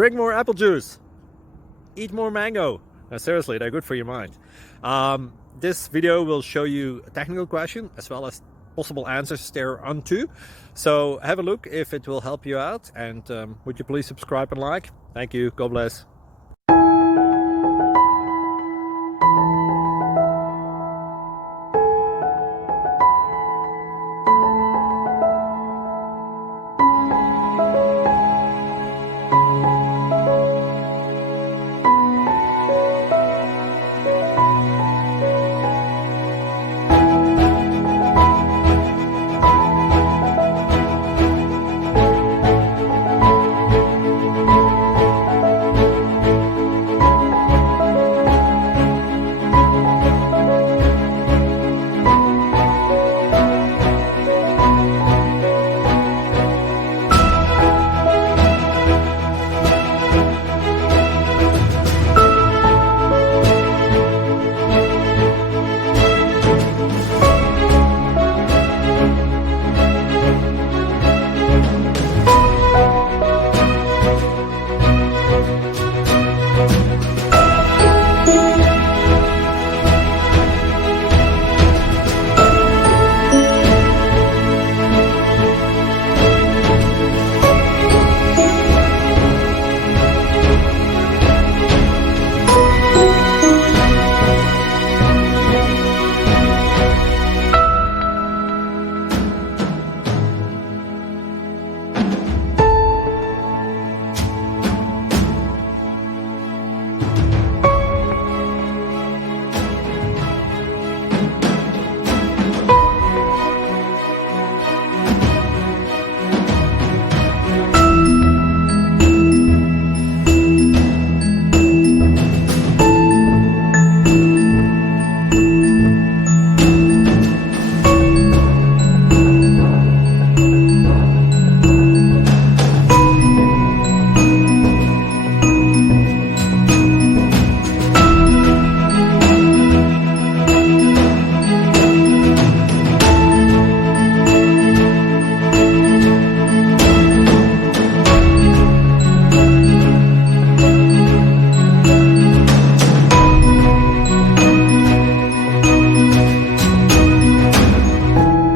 Drink more apple juice. Eat more mango. Seriously, they're good for your mind. This video will show you a technical question as well as possible answers thereunto. So have a look if it will help you out, and would you please subscribe and like? Thank you. God bless.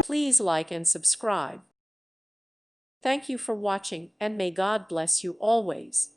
Please like and subscribe. Thank you for watching, and may God bless you always.